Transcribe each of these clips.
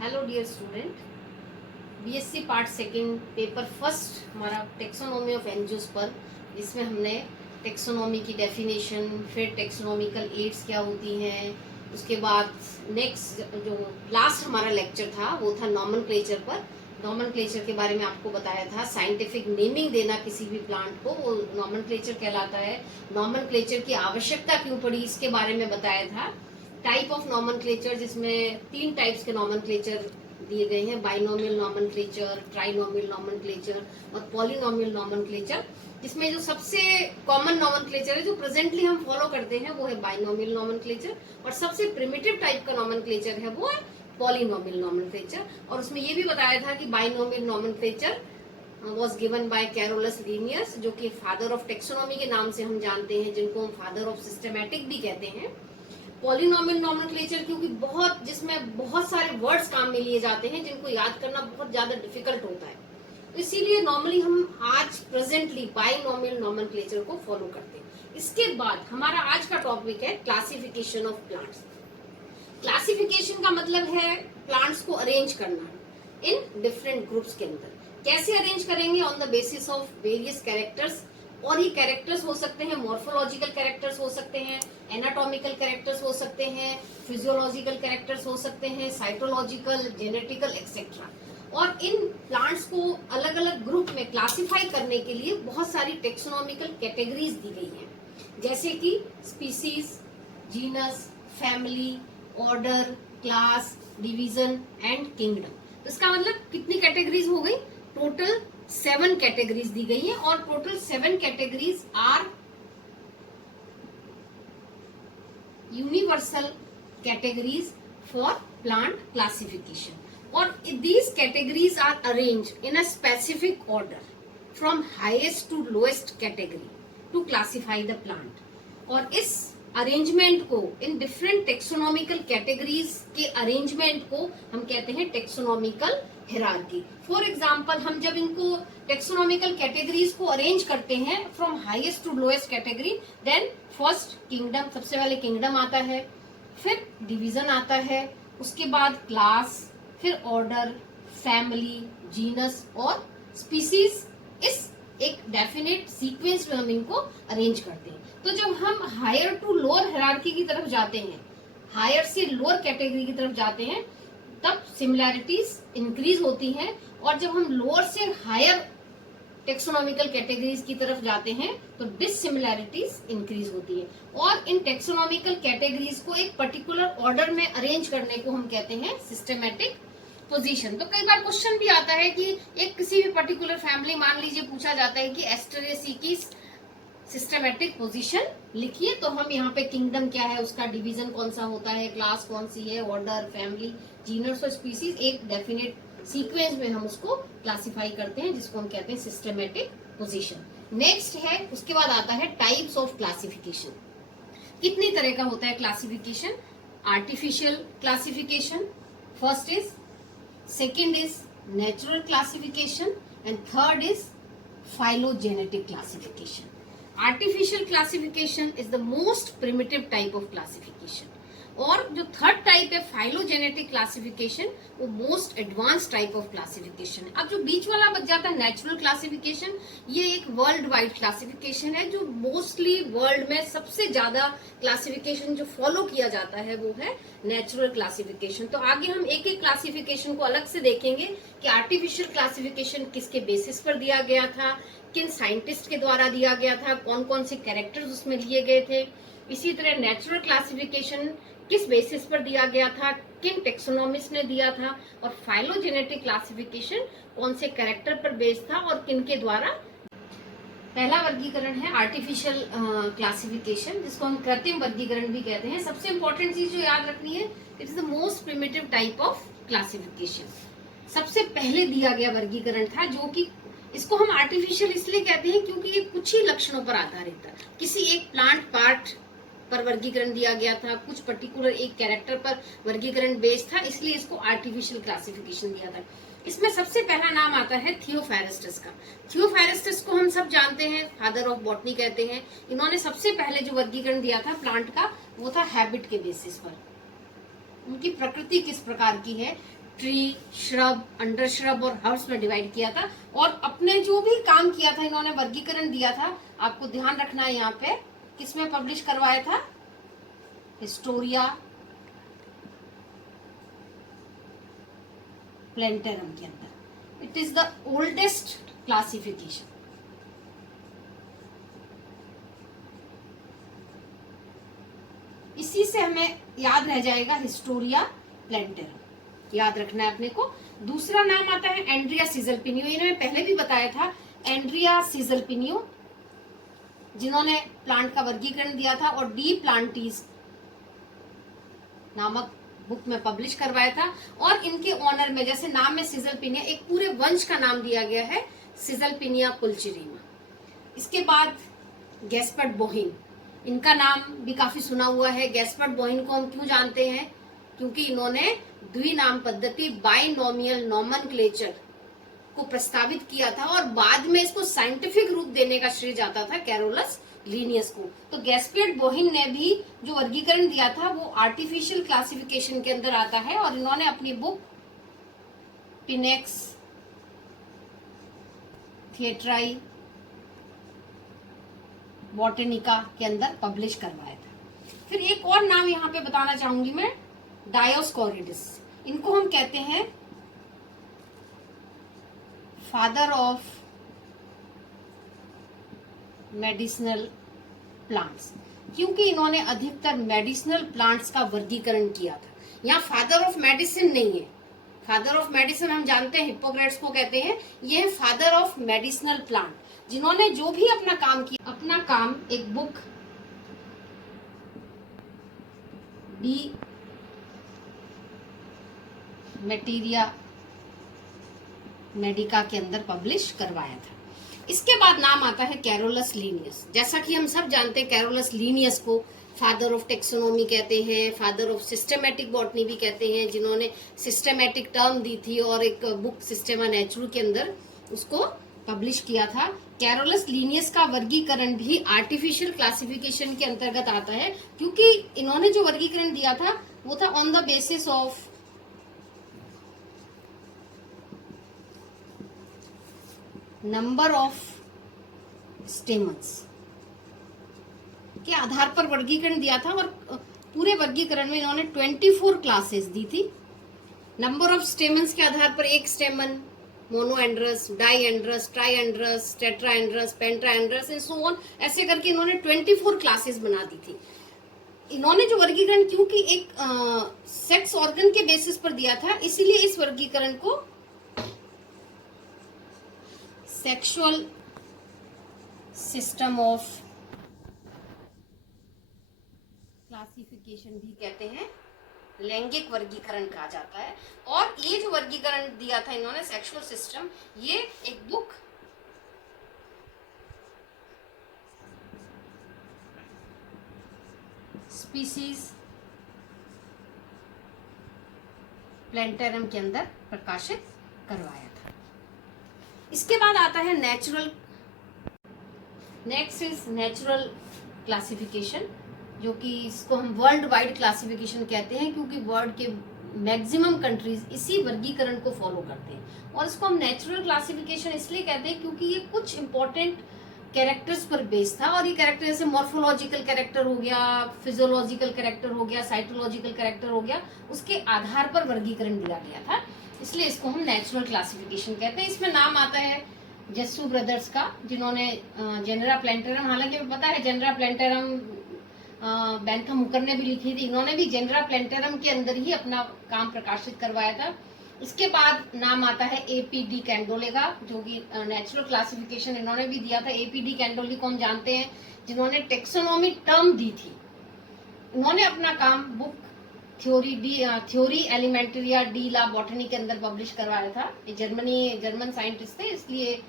Hello dear student, BSc part second paper first हमारा taxonomy of angiosperm, इसमें हमने taxonomy की डेफिनेशन, फिर टेक्सोनॉमिकल एड्स क्या होती हैं, उसके बाद नेक्स्ट जो लास्ट हमारा लेक्चर था वो था नॉमेनक्लेचर पर। नॉमेनक्लेचर के बारे में आपको बताया था, साइंटिफिक नेमिंग देना किसी भी प्लांट को वो नॉमेनक्लेचर कहलाता है। नॉमेनक्लेचर की आवश्यकता क्यों पड़ी इसके बारे में बताया था। टाइप ऑफ नॉमेनक्लेचर, जिसमें 3 टाइप्स के नॉमेनक्लेचर दिए गए हैं, बाइनोमियल नॉमेनक्लेचर, ट्राइनोमियल नॉमेनक्लेचर और पॉलिनोमियल नॉमेनक्लेचर। जिसमें जो सबसे कॉमन नॉमेनक्लेचर है जो प्रेजेंटली हम फॉलो करते हैं वो है बाइनोमियल नॉमेनक्लेचर, और सबसे प्रिमिटिव टाइप का नॉमेनक्लेचर है वो है पॉलिनोमियल नॉमेनक्लेचर। और उसमें ये भी बताया था कि binomial nomenclature was given by Carolus Linnaeus, जो कि फादर ऑफ टेक्सोनॉमी के नाम से हम जानते हैं, जिनको हम फादर ऑफ सिस्टमैटिक भी कहते हैं। पॉलिनोमियल नॉमेनक्लेचर क्योंकि जिसमें बहुत सारे वर्ड्स काम में लिए जाते हैं जिनको याद करना बहुत ज्यादा डिफिकल्ट होता है, तो इसीलिए नॉर्मली हम आज प्रेजेंटली बाइनोमियल नॉमेनक्लेचर को फॉलो करते हैं। इसके बाद हमारा आज का टॉपिक है क्लासिफिकेशन ऑफ प्लांट्स। क्लासिफिकेशन का मतलब है प्लांट्स को अरेंज करना इन डिफरेंट ग्रुप्स के अंदर। कैसे अरेंज करेंगे? On the basis of various characters, और ये कैरेक्टर्स हो सकते हैं मॉर्फोलॉजिकल कैरेक्टर्स हो सकते हैं, एनाटॉमिकल कैरेक्टर्स हो सकते हैं, फिजियोलॉजिकल कैरेक्टर्स हो सकते हैं, साइटोलॉजिकल, जेनेटिकल एक्सेट्रा। और इन प्लांट्स को अलग अलग ग्रुप में क्लासिफाई करने के लिए बहुत सारी टेक्सोनॉमिकल कैटेगरीज दी गई हैं, जैसे कि species, genus, family, order, class, division and kingdom. इसका मतलब कितनी कैटेगरीज हो गई? टोटल 7 कैटेगरीज दी गई हैं, और total 7 categories are universal categories for plant classification. और these categories are arranged in a specific order from highest to lowest category to classify the plant। और इस अरेंजमेंट को, इन डिफरेंट टेक्सोनॉमिकल कैटेगरीज के arrangement को हम कहते हैं taxonomical hierarchy. For example, हम जब इनको टेक्सोनॉमिकल कैटेगरीज को अरेंज करते हैं from highest to lowest category, then first kingdom, सबसे पहले किंगडम आता है, फिर डिवीजन आता है, उसके बाद क्लास, फिर ऑर्डर, फैमिली, जीनस और स्पीसीज। इस एक डेफिनेट सीक्वेंस में हम इनको अरेंज करते हैं। तो जब हम हायर टू लोअर हायरार्की की तरफ जाते हैं, हायर से लोअर कैटेगरी की तरफ जाते हैं, तब सिमिलैरिटीज इंक्रीज होती हैं, और जब हम लोअर से हायर टेक्सोनॉमिकल कैटेगरीज की तरफ जाते हैं तो डिससिमिलैरिटीज इंक्रीज होती है। और इन टेक्सोनॉमिकल कैटेगरीज को एक पर्टिकुलर ऑर्डर में अरेंज करने को हम कहते हैं सिस्टमैटिक पोजीशन। तो कई बार क्वेश्चन भी आता है कि एक किसी भी पर्टिकुलर फैमिली, मान लीजिए पूछा जाता है कि एस्टरेसी की सिस्टमैटिक पोजीशन लिखिए, तो हम यहाँ पे किंगडम क्या है, उसका डिवीजन कौन सा होता है, क्लास कौन सी है, ऑर्डर, फैमिली, जीनस और स्पीसीज, एक डेफिनेट सीक्वेंस में हम उसको क्लासिफाई करते हैं, जिसको हम कहते हैं सिस्टमैटिक पोजीशन। नेक्स्ट है, उसके बाद आता है टाइप्स ऑफ क्लासिफिकेशन। कितनी तरह का होता है classification? Artificial classification first is, second is natural classification, and third is phylogenetic classification। Artificial classification is the most primitive type of classification, और जो थर्ड टाइप है फाइलोजेनेटिक क्लासिफिकेशन, वो most advance type of classification है। अब जो बीच वाला बच जाता है नेचुरल क्लासिफिकेशन, ये एक वर्ल्ड वाइड क्लासिफिकेशन है, जो मोस्टली वर्ल्ड में सबसे ज्यादा क्लासिफिकेशन जो फॉलो किया जाता है वो है नेचुरल क्लासिफिकेशन। तो आगे हम एक एक क्लासिफिकेशन को अलग से देखेंगे कि आर्टिफिशियल क्लासिफिकेशन किसके बेसिस पर दिया गया था, किन साइंटिस्ट के द्वारा दिया गया था, कौन कौन से कैरेक्टर्स उसमें लिए गए थे। इसी तरह नेचुरल क्लासिफिकेशन किस बेसिस पर दिया गया था, किन टेक्सोनॉमिस्ट ने दिया था, और फाइलोजेनेटिक क्लासिफिकेशन कौन से कैरेक्टर पर बेस्ड था और किन के द्वारा। पहला वर्गीकरण है आर्टिफिशियल क्लासिफिकेशन, जिसको हम कृत्रिम वर्गीकरण भी कहते हैं। सबसे इंपॉर्टेंट चीज जो याद रखनी है, it is the most primitive type of classification. सबसे पहले दिया गया वर्गीकरण था, जो कि इसको हम आर्टिफिशियल इसलिए कहते हैं क्योंकि ये कुछ ही लक्षणों पर आधारित था। किसी एक प्लांट पार्ट पर वर्गीकरण दिया गया था, कुछ पर्टिकुलर एक कैरेक्टर पर वर्गीकरण बेस्ड था, इसलिए इसको आर्टिफिशियल क्लासिफिकेशन दिया था। इसमें सबसे पहला नाम आता है थियोफेरेस्टस का। थियोफेरेस्टस को हम सब जानते हैं, फादर ऑफ बॉटनी कहते हैं। इन्होंने सबसे पहले जो वर्गीकरण दिया था प्लांट का, वो था हैबिट के बेसिस पर, उनकी प्रकृति किस प्रकार की है, ट्री, श्रब, अंडर श्रब और हर्ब्स में डिवाइड किया था। और अपने जो भी काम किया था, इन्होंने वर्गीकरण दिया था, आपको ध्यान रखना है यहाँ पे, किसमें पब्लिश करवाया था? हिस्टोरिया प्लेंटेरम के अंदर। It is the oldest classification. इसी से हमें याद रह जाएगा हिस्टोरिया प्लेंटेरम, याद रखना है अपने को। दूसरा नाम आता है एंड्रिया सीजलपिनियो, इन्होंने पहले भी बताया था, एंड्रिया सीजलपिनियो, जिन्होंने प्लांट का वर्गीकरण दिया था और डी प्लांटीज नामक बुक में पब्लिश करवाया था। और इनके ऑनर में, जैसे नाम में सीजलपिनिया, एक पूरे वंश का नाम दिया गया है, सीजलपिनिया कुलचिरीमा। इसके बाद गैस्पर्ड बोहिन, इनका नाम भी काफी सुना हुआ है। गैस्पर्ड बोहिन को हम क्यों जानते हैं? क्योंकि इन्होंने द्विनाम पद्धति, बाइनोमियल नोमेनक्लेचर को प्रस्तावित किया था और बाद में इसको साइंटिफिक रूप देने का श्रेय जाता था कैरोलस लीनियस को। तो गैस्पर्ड बोहिन ने भी जो वर्गीकरण दिया था वो आर्टिफिशियल क्लासिफिकेशन के अंदर आता है और इन्होंने अपनी बुक पिनेक्स थिएट्राई बॉटेनिका के अंदर पब्लिश करवाया था। फिर एक और नाम यहाँ पे बताना चाहूंगी मैं, डायोस्कोरिडिस। इनको हम कहते हैं फादर ऑफ मेडिसिनल प्लांट्स, क्योंकि इन्होंने अधिकतर मेडिसिनल प्लांट्स का वर्गीकरण किया था। यहाँ फादर ऑफ मेडिसिन नहीं है, फादर ऑफ मेडिसिन हम जानते हैं हिप्पोक्रेट्स को कहते हैं, ये है फादर ऑफ मेडिसिनल प्लांट, जिन्होंने जो भी अपना काम किया, अपना काम एक बुक डी मेटीरिया मेडिका के अंदर पब्लिश करवाया था। इसके बाद नाम आता है कैरोलस लीनियस। जैसा कि हम सब जानते हैं, कैरोलस लीनियस को फादर ऑफ टेक्सोनोमी कहते हैं, फादर ऑफ सिस्टमैटिक बॉटनी भी कहते हैं, जिन्होंने सिस्टमैटिक टर्म दी थी और एक बुक सिस्टेमा नेचुरल के अंदर उसको पब्लिश किया था। कैरोलस लीनियस का वर्गीकरण भी आर्टिफिशियल क्लासिफिकेशन के अंतर्गत आता है, क्योंकि इन्होंने जो वर्गीकरण दिया था वो था on the basis of number of stamens के आधार पर वर्गीकरण दिया था। और पूरे वर्गीकरण में इन्होंने 24 क्लासेस दी थी। नंबर ऑफ स्टेमन्स के आधार पर एक स्टेमन, मोनोएंड्रस, डाईएंड्रस, ट्राईएंड्रस, टेट्राएंड्रस, पेंटाएंड्रस एंड सो ऑन, ऐसे करके इन्होंने 24 क्लासेस बना दी थी। इन्होंने जो वर्गीकरण क्योंकि एक सेक्स ऑर्गन के बेसिस पर दिया था, इसीलिए इस वर्गीकरण को सेक्सुअल सिस्टम ऑफ क्लासिफिकेशन भी कहते हैं, लैंगिक वर्गीकरण कहा जाता है। और ये जो वर्गीकरण दिया था इन्होंने, सेक्सुअल सिस्टम, ये एक बुक स्पीसीज प्लेंटेरम के अंदर प्रकाशित करवाया था। इसके बाद आता है natural, next is natural classification, जो कि इसको हम वर्ल्ड वाइड क्लासिफिकेशन कहते हैं, क्योंकि वर्ल्ड के मैक्सिमम कंट्रीज इसी वर्गीकरण को फॉलो करते हैं। और इसको हम नेचुरल क्लासिफिकेशन इसलिए कहते हैं क्योंकि ये कुछ इंपॉर्टेंट कैरेक्टर्स पर बेस्ड था। और ये कैरेक्टर जैसे मॉर्फोलॉजिकल कैरेक्टर हो गया, फिजियोलॉजिकल कैरेक्टर हो गया, साइटोलॉजिकल कैरेक्टर हो गया, उसके आधार पर वर्गीकरण दिया गया था, इसलिए इसको हम नेचुरल क्लासिफिकेशन कहते हैं। इसमें नाम आता है जस्सू ब्रदर्स का, जिन्होंने जेनरा प्लेंटेरम, हालांकि पता है जेनरा प्लेंटेरम बैंथम हुकर ने भी लिखी थी, इन्होंने भी जेनरा प्लेंटेरम के अंदर ही अपना काम प्रकाशित करवाया था। इसके बाद नाम आता है एपीडी कैंडोले का, जो कि नेचुरल क्लासिफिकेशन इन्होंने भी दिया था। एपीडी कैंडोले को हम जानते हैं, जिन्होंने टेक्सोनोमी टर्म दी थी। इन्होंने अपना काम बुक थ्योरी एलिमेंटरिया डी ला बॉटनी के अंदर पब्लिश करवाया था। ये जर्मन साइंटिस्ट थे, इसलिए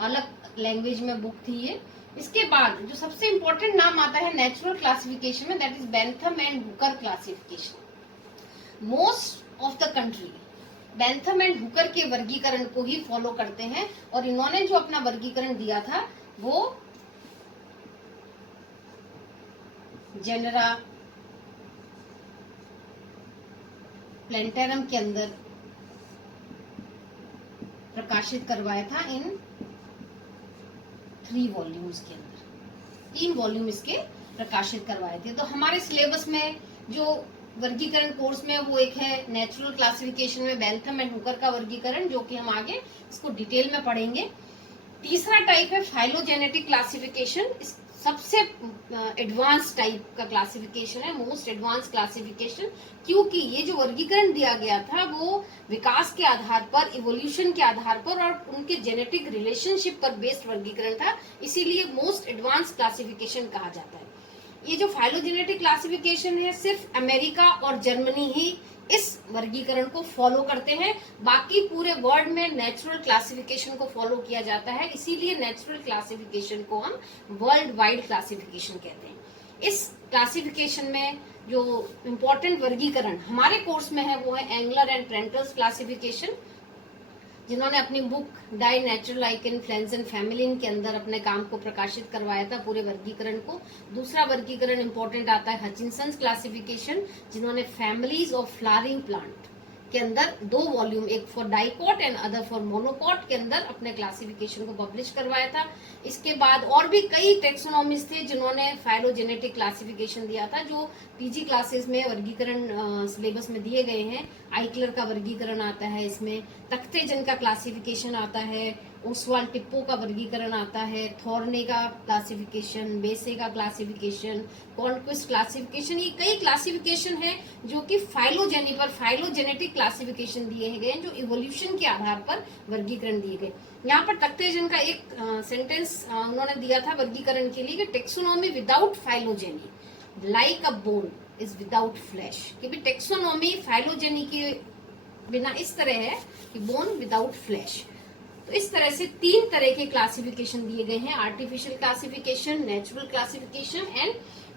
अलग लैंग्वेज में बुक थी ये। इसके बाद जो सबसे इंपॉर्टेंट नाम आता है नेचुरल क्लासिफिकेशन में, that is Bentham and Hooker classification. Most of the country Bentham and Hooker के वर्गीकरण को ही फॉलो करते हैं, और इन्होंने जो अपना वर्गीकरण दिया था वो जेनरा प्लेंटेरम के अंदर प्रकाशित करवाया था इन 3 वॉल्यूम्स के अंदर, 3 वॉल्यूम इसके प्रकाशित करवाए थे। तो हमारे सिलेबस में जो वर्गीकरण कोर्स में वो एक है नेचुरल क्लासिफिकेशन में बेंथम एंड हुकर का वर्गीकरण, जो कि हम आगे इसको डिटेल में पढ़ेंगे। तीसरा टाइप है फाइलोजेनेटिक क्लासिफिकेशन, सबसे एडवांस टाइप का क्लासिफिकेशन है, मोस्ट एडवांस क्लासिफिकेशन, क्योंकि ये जो वर्गीकरण दिया गया था वो विकास के आधार पर, इवोल्यूशन के आधार पर और उनके जेनेटिक रिलेशनशिप पर बेस्ड वर्गीकरण था, इसीलिए मोस्ट एडवांस क्लासिफिकेशन कहा जाता है। ये जो फाइलोजेनेटिक क्लासिफिकेशन है सिर्फ अमेरिका और जर्मनी ही इस वर्गीकरण को फॉलो करते हैं, बाकी पूरे वर्ल्ड में नेचुरल क्लासिफिकेशन को फॉलो किया जाता है, इसीलिए नेचुरल क्लासिफिकेशन को हम वर्ल्ड वाइड क्लासिफिकेशन कहते हैं। इस क्लासिफिकेशन में जो इम्पोर्टेंट वर्गीकरण हमारे कोर्स में है वो है एंगलर एंड प्रेंटल्स क्लासिफिकेशन, जिन्होंने अपनी बुक डाई नेचुरल लाइकेन फ्लेंजन फैमिलीन के अंदर अपने काम को प्रकाशित करवाया था, पूरे वर्गीकरण को। दूसरा वर्गीकरण इंपॉर्टेंट आता है हचिंसन्स क्लासिफिकेशन, जिन्होंने फैमिलीज ऑफ फ्लावरिंग प्लांट के अंदर 2 वॉल्यूम, एक for dicot and other for monocot के अंदर अपने क्लासिफिकेशन को पब्लिश करवाया था। इसके बाद और भी कई टेक्सोनॉमिस्ट थे जिन्होंने फाइलोजेनेटिक क्लासिफिकेशन दिया था, जो पीजी क्लासेस में वर्गीकरण सिलेबस में दिए गए हैं। आइकलर का वर्गीकरण आता है, इसमें तख्तेजन का क्लासिफिकेशन आता है, ओसवाल्ड टिप्पो का वर्गीकरण आता है, थॉर्ने का क्लासिफिकेशन, बेसे का क्लासिफिकेशन, कॉन्क्विस्ट क्लासिफिकेशन, ये कई क्लासिफिकेशन है जो कि फाइलोजेनेटिक क्लासिफिकेशन दिए गए हैं, जो इवोल्यूशन के आधार पर वर्गीकरण दिए गए। यहाँ पर तख्तेजन का एक सेंटेंस उन्होंने दिया था वर्गीकरण के लिए कि taxonomy without phylogeny like a bone is without flash, कि भी टेक्सोनॉमी फाइलोजेनी के बिना इस तरह है कि बोन विदाउट फ्लैश। तो इस तरह से 3 तरह के क्लासिफिकेशन दिए गए हैं, artificial classification, natural classification and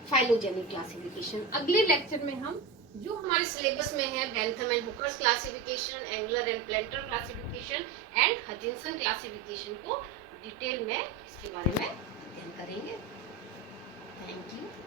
phylogenic classification. अगले लेक्चर में हम जो हमारे सिलेबस में है Bentham and Hooker's classification, Engler and Prantl classification and Hutchinson classification को डिटेल में इसके बारे में अध्ययन करेंगे। Thank you.